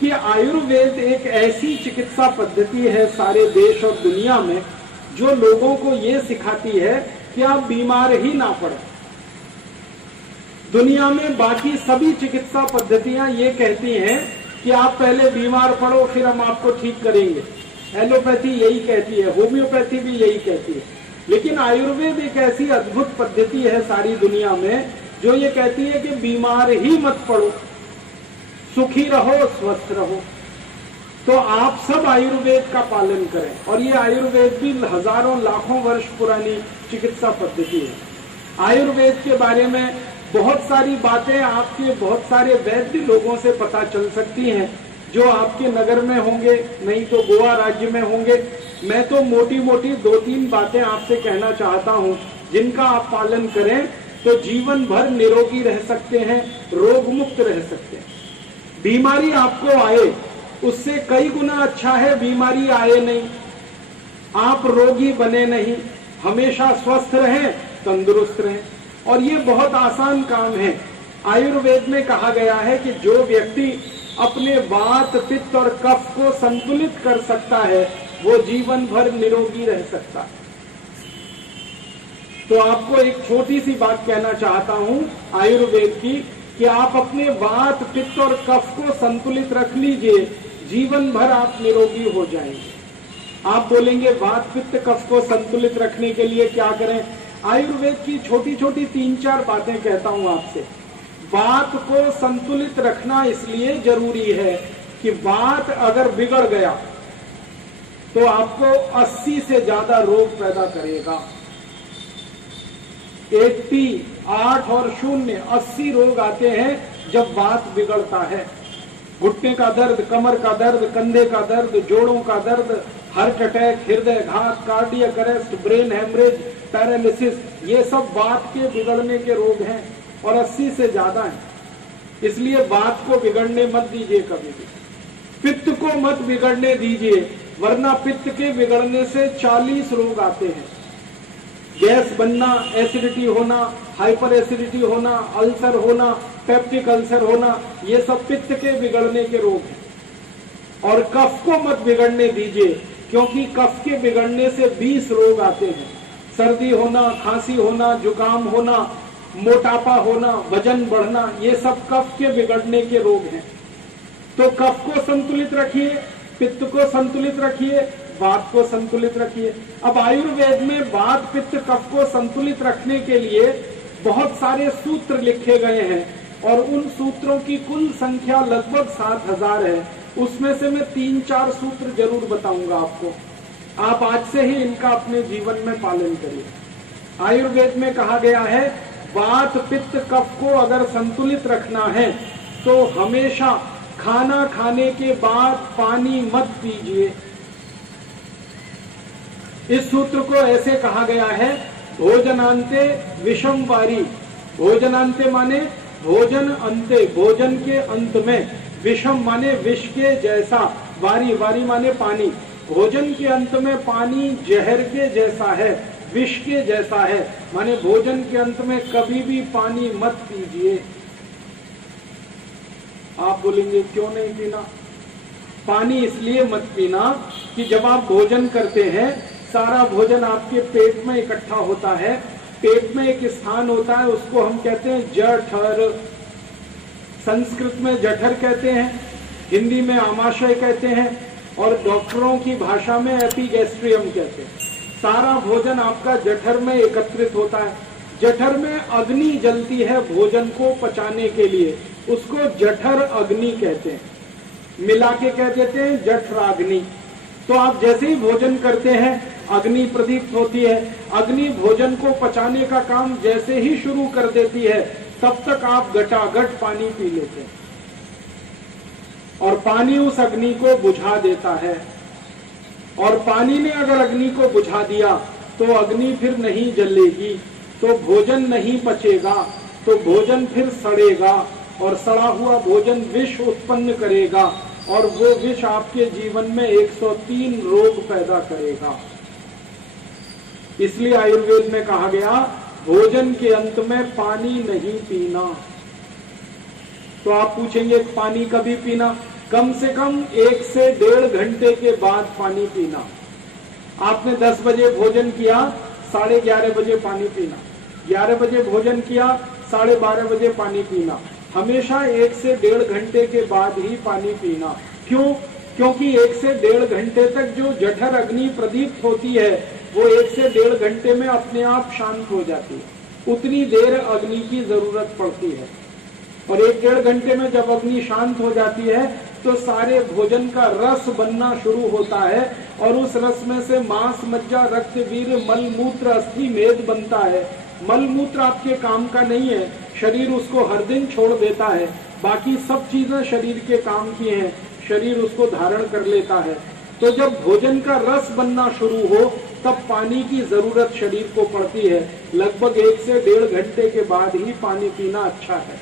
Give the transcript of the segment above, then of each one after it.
कि आयुर्वेद एक ऐसी चिकित्सा पद्धति है सारे देश और दुनिया में जो लोगों को ये सिखाती है कि आप बीमार ही ना पड़े। दुनिया में बाकी सभी चिकित्सा पद्धतियां ये कहती हैं कि आप पहले बीमार पड़ो फिर हम आपको ठीक करेंगे। एलोपैथी यही कहती है, होम्योपैथी भी यही कहती है, लेकिन आयुर्वेद एक ऐसी अद्भुत पद्धति है सारी दुनिया में जो ये कहती है कि बीमार ही मत पड़ो, सुखी रहो, स्वस्थ रहो। तो आप सब आयुर्वेद का पालन करें। और ये आयुर्वेद भी हजारों लाखों वर्ष पुरानी चिकित्सा पद्धति है। आयुर्वेद के बारे में बहुत सारी बातें आपके बहुत सारे वैद्य लोगों से पता चल सकती हैं जो आपके नगर में होंगे, नहीं तो गोवा राज्य में होंगे। मैं तो मोटी मोटी 2-3 बातें आपसे कहना चाहता हूं जिनका आप पालन करें तो जीवन भर निरोगी रह सकते हैं, रोग मुक्त रह सकते हैं। बीमारी आपको आए उससे कई गुना अच्छा है बीमारी आए नहीं, आप रोगी बने नहीं, हमेशा स्वस्थ रहें, तंदुरुस्त रहें। और ये बहुत आसान काम है। आयुर्वेद में कहा गया है कि जो व्यक्ति अपने वात, पित्त और कफ को संतुलित कर सकता है वो जीवन भर निरोगी रह सकता है। तो आपको एक छोटी सी बात कहना चाहता हूं आयुर्वेद की कि आप अपने वात, पित्त और कफ को संतुलित रख लीजिए, जीवन भर आप निरोगी हो जाएंगे। आप बोलेंगे वात, पित्त, कफ को संतुलित रखने के लिए क्या करें? आयुर्वेद की छोटी छोटी 3-4 बातें कहता हूं आपसे। वात को संतुलित रखना इसलिए जरूरी है कि वात अगर बिगड़ गया तो आपको 80 से ज्यादा रोग पैदा करेगा। 80, 8 और 0, 80 रोग आते हैं जब वात बिगड़ता है। घुटने का दर्द, कमर का दर्द, कंधे का दर्द, जोड़ों का दर्द, हार्ट अटैक, हृदय घात, cardiac arrest, brain haemorrhage, paralysis, ये सब वात के बिगड़ने के रोग हैं और 80 से ज्यादा हैं। इसलिए वात को बिगड़ने मत दीजिए कभी भी। पित्त को मत बिगड़ने दीजिए, वरना पित्त के बिगड़ने से 40 रोग आते हैं। गैस बनना, एसिडिटी होना, हाइपर एसिडिटी होना, अल्सर होना, पेप्टिक अल्सर होना, ये सब पित्त के बिगड़ने के रोग हैं। और कफ को मत बिगड़ने दीजिए, क्योंकि कफ के बिगड़ने से 20 रोग आते हैं। सर्दी होना, खांसी होना, जुकाम होना, मोटापा होना, वजन बढ़ना, ये सब कफ के बिगड़ने के रोग हैं। तो कफ को संतुलित रखिए, पित्त को संतुलित रखिए, वात को संतुलित रखिए। अब आयुर्वेद में वात, पित्त, कफ को संतुलित रखने के लिए बहुत सारे सूत्र लिखे गए हैं और उन सूत्रों की कुल संख्या लगभग 7000 है। उसमें से मैं 3-4 सूत्र जरूर बताऊंगा आपको। आप आज से ही इनका अपने जीवन में पालन करिए। आयुर्वेद में कहा गया है वात, पित्त, कफ को अगर संतुलित रखना है तो हमेशा खाना खाने के बाद पानी मत पीजिए। इस सूत्र को ऐसे कहा गया है भोजनांते विषम वारी। भोजनांते माने भोजन अंते, भोजन के अंत में, विषम माने विष के जैसा, वारी, वारी माने पानी। भोजन के अंत में पानी जहर के जैसा है, विष के जैसा है, माने भोजन के अंत में कभी भी पानी मत पीजिए। आप बोलेंगे क्यों नहीं पीना? पानी इसलिए मत पीना कि जब आप भोजन करते हैं सारा भोजन आपके पेट में इकट्ठा होता है। पेट में एक स्थान होता है, उसको हम कहते हैं जठर। संस्कृत में जठर कहते हैं, हिंदी में आमाशय कहते हैं और डॉक्टरों की भाषा में एपिगैस्ट्रियम कहते हैं। सारा भोजन आपका जठर में एकत्रित होता है। जठर में अग्नि जलती है भोजन को पचाने के लिए, उसको जठर अग्नि कहते हैं। मिला के कह देते हैं जठराग्नि। तो आप जैसे ही भोजन करते हैं अग्नि प्रदीप्त होती है। अग्नि भोजन को पचाने का काम जैसे ही शुरू कर देती है तब तक आप घटाघट पानी पी लेते हैं और पानी उस अग्नि को बुझा देता है। और पानी ने अगर अग्नि को बुझा दिया तो अग्नि फिर नहीं जलेगी, तो भोजन नहीं पचेगा, तो भोजन फिर सड़ेगा और सड़ा हुआ भोजन विष उत्पन्न करेगा और वो विष आपके जीवन में 103 रोग पैदा करेगा। इसलिए आयुर्वेद में कहा गया भोजन के अंत में पानी नहीं पीना। तो आप पूछेंगे पानी कभी पीना? कम से कम 1 से 1.5 घंटे के बाद पानी पीना। आपने 10 बजे भोजन किया, 11:30 बजे पानी पीना। 11 बजे भोजन किया, 12:30 बजे पानी पीना। हमेशा 1 से 1.5 घंटे के बाद ही पानी पीना। क्यों? क्योंकि 1 से 1.5 घंटे तक जो जठर अग्नि प्रदीप्त होती है वो 1 से 1.5 घंटे में अपने आप शांत हो जाती है। उतनी देर अग्नि की जरूरत पड़ती है। और 1-1.5 घंटे में जब अग्नि शांत हो जाती है तो सारे भोजन का रस बनना शुरू होता है और उस रस में से मांस, मज्जा, रक्त, वीर्य, मल, मूत्र, अस्थि, मेद बनता है। मल मूत्र आपके काम का नहीं है, शरीर उसको हर दिन छोड़ देता है। बाकी सब चीजें शरीर के काम की हैं, शरीर उसको धारण कर लेता है। तो जब भोजन का रस बनना शुरू हो तब पानी की जरूरत शरीर को पड़ती है। लगभग 1 से 1.5 घंटे के बाद ही पानी पीना अच्छा है।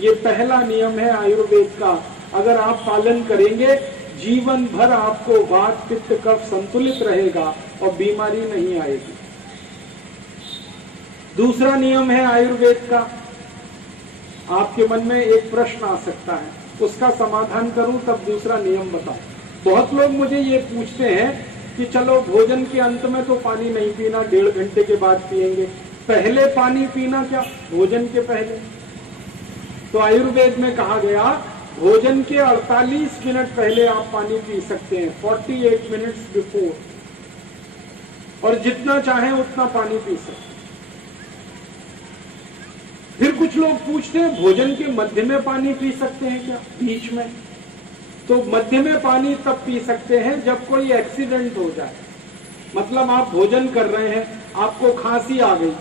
ये पहला नियम है आयुर्वेद का। अगर आप पालन करेंगे जीवन भर आपको वात, पित्त, कफ संतुलित रहेगा और बीमारी नहीं आएगी। दूसरा नियम है आयुर्वेद का। आपके मन में एक प्रश्न आ सकता है, उसका समाधान करूं तब दूसरा नियम बताऊं। बहुत लोग मुझे ये पूछते हैं कि चलो भोजन के अंत में तो पानी नहीं पीना, 1.5 घंटे के बाद पिएंगे, पहले पानी पीना क्या भोजन के पहले? तो आयुर्वेद में कहा गया भोजन के 48 मिनट पहले आप पानी पी सकते हैं, 48 मिनट्स बिफोर, और जितना चाहे उतना पानी पी सकते हैं। फिर कुछ लोग पूछते हैं भोजन के मध्य में पानी पी सकते हैं क्या, बीच में? तो मध्य में पानी तब पी सकते हैं जब कोई एक्सीडेंट हो जाए। मतलब आप भोजन कर रहे हैं, आपको खांसी आ गई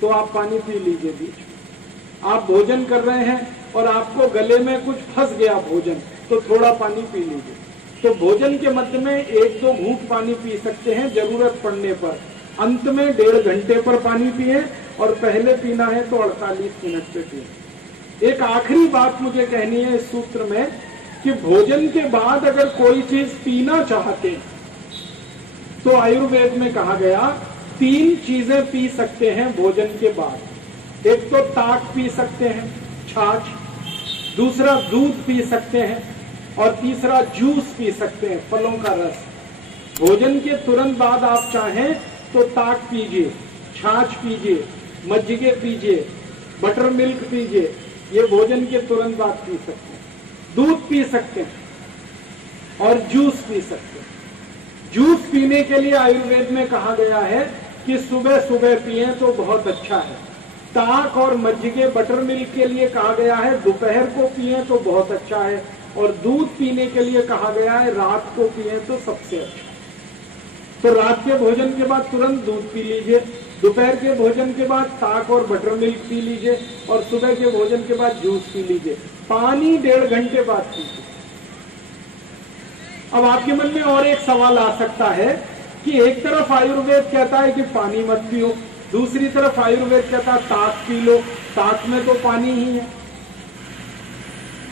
तो आप पानी पी लीजिए बीच में। आप भोजन कर रहे हैं और आपको गले में कुछ फंस गया भोजन, तो थोड़ा पानी पी लीजिए। तो भोजन के मध्य में 1-2 घूंट पानी पी सकते हैं जरूरत पड़ने पर। अंत में 1.5 घंटे पर पानी पिए और पहले पीना है तो 48 मिनट पे पिए। एक आखिरी बात मुझे कहनी है इस सूत्र में कि भोजन के बाद अगर कोई चीज पीना चाहते हैं तो आयुर्वेद में कहा गया 3 चीजें पी सकते हैं भोजन के बाद। एक तो ताक पी सकते हैं, छाछ, दूसरा दूध पी सकते हैं और तीसरा जूस पी सकते हैं, फलों का रस। भोजन के तुरंत बाद आप चाहें तो ताक पीजिए, छाछ पीजिए, मज्जिगे पीजिए, बटर मिल्क पीजिए, ये भोजन के तुरंत बाद पी सकते हैं। दूध पी सकते हैं और जूस पी सकते हैं। जूस पीने के लिए आयुर्वेद में कहा गया है कि सुबह सुबह पिए तो बहुत अच्छा है। ताक और मज्जिगे, बटर मिल्क के लिए कहा गया है दोपहर को पिए तो बहुत अच्छा है, और दूध पीने के लिए कहा गया है रात को पिए तो सबसे अच्छा। तो रात के भोजन के बाद तुरंत दूध पी लीजिए, दोपहर के भोजन के बाद ताक और बटर मिल्क पी लीजिए और सुबह के भोजन के बाद जूस पी लीजिए। पानी 1.5 घंटे बाद पीजिए। अब आपके मन में और एक सवाल आ सकता है कि एक तरफ आयुर्वेद कहता है कि पानी मत पियो, दूसरी तरफ आयुर्वेद कहता है ताक पी लो, ताक में तो पानी ही है,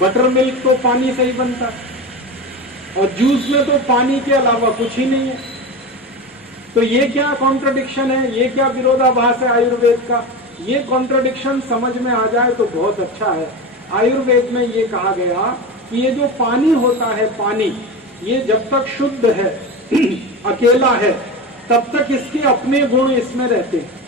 बटर मिल्क तो पानी से ही बनता है और जूस में तो पानी के अलावा कुछ ही नहीं है। तो ये क्या कॉन्ट्रडिक्शन है, ये क्या विरोधाभास है आयुर्वेद का? ये कॉन्ट्रडिक्शन समझ में आ जाए तो बहुत अच्छा है। आयुर्वेद में ये कहा गया कि ये जो पानी होता है, पानी ये जब तक शुद्ध है अकेला है तब तक इसके अपने गुण इसमें रहते हैं।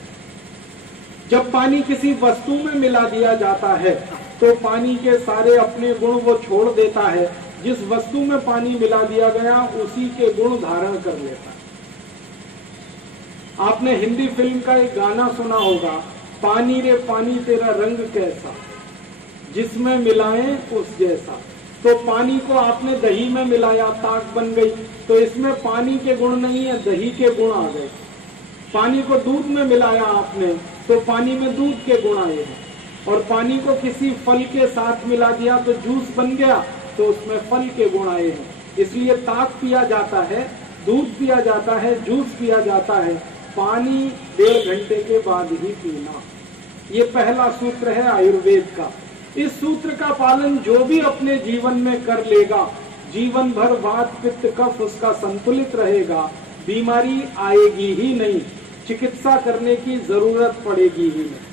जब पानी किसी वस्तु में मिला दिया जाता है तो पानी के सारे अपने गुण वो छोड़ देता है, जिस वस्तु में पानी मिला दिया गया उसी के गुण धारण कर लेता है। आपने हिंदी फिल्म का एक गाना सुना होगा, पानी रे पानी तेरा रंग कैसा, जिसमें मिलाएं उस जैसा। तो पानी को आपने दही में मिलाया, ताक बन गई, तो इसमें पानी के गुण नहीं है, दही के गुण आ गए। पानी को दूध में मिलाया आपने तो पानी में दूध के गुण आए हैं, और पानी को किसी फल के साथ मिला दिया तो जूस बन गया, तो उसमें फल के गुण आए हैं। इसलिए ताक पिया जाता है, दूध पिया जाता है, जूस पिया जाता है, पानी 1.5 घंटे के बाद ही पीना। ये पहला सूत्र है आयुर्वेद का। इस सूत्र का पालन जो भी अपने जीवन में कर लेगा, जीवन भर वात, पित्त, कफ उसका संतुलित रहेगा, बीमारी आएगी ही नहीं, चिकित्सा करने की जरूरत पड़ेगी ही नहीं।